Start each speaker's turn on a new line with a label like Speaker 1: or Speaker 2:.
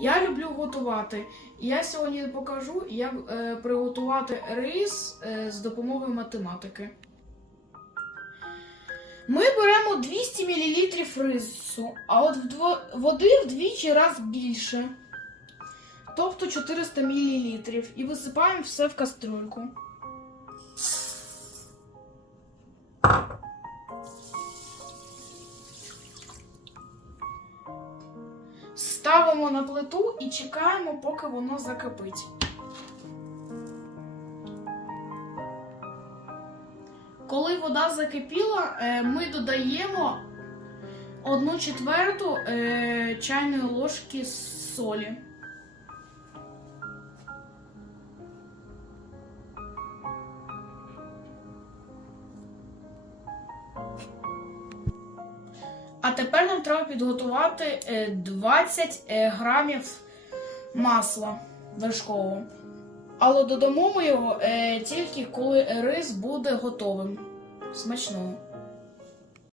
Speaker 1: Я люблю готувати. Я сьогодні покажу, як е, приготувати рис е, з допомогою математики. Ми беремо 200 мл рису, а от вдво- води вдвічі раз більше. Тобто 400 мл. І висипаємо все в кастрюльку. Ставимо на плиту і чекаємо, поки воно закипить. Коли вода закипіла, е, ми додаємо 1 четверту е, чайної ложки солі. А тепер нам треба підготувати е, 20 е, грамів масла вершкового. Але додамо ми його е, тільки коли рис буде готовим. Смачного.